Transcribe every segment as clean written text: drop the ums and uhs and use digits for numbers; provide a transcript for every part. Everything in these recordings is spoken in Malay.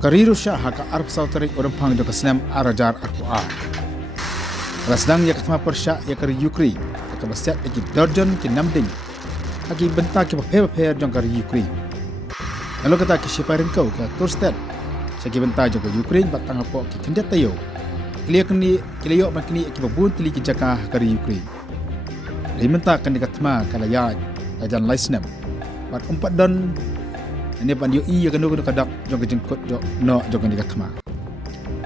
Kari Rusia haka Arab Sautari orang pang jaka senam arajar arpuar. Rasdang ya Thma Persya ya kari Ukraine ya basiat lagi dorjon ke namding haki bentak ke paper jong kari Ukraine. Lalu kata ke siapa kau ke Tursted segi bentak jong Ukraine batang apa ke kendat tayo. Kiliyo makni ke babun tili ke jaka kari Ukraine. Rimentak kan dekat Thma kala ya kajan laisnem. Bat umpat don ini pandio iya kan dulu kadak jong jingkut jong no jong dekat Thma.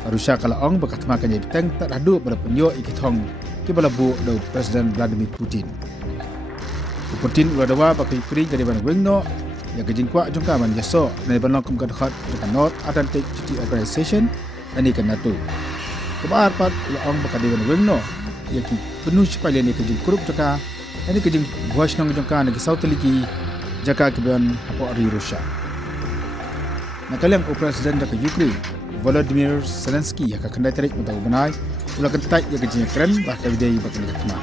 Rusia kala ong bakat Thma kan jepteng tak radu pada penyo ikithong ke balabu do Presiden Vladimir Putin. Putin ulah dawa pakai Ukraine jadi ban wengno ya kejingkwa jong ka man jaso nei ban lokum ka dekat North Atlantic Treaty Organization dan ikan NATO. Kebar pat ulah ong bakat di ban wengno ya ki penuh supaya ni kejingkurup jaka ini kejing buas nang jong ka nagi South ligi jaka kebian apa ari Rusia. Nakalang Presiden jaka Ukraine Volodymyr Zelensky yang akan tarik untuk menai ulah kentai yang kejadian Kren bahkan vidai bakan Thma.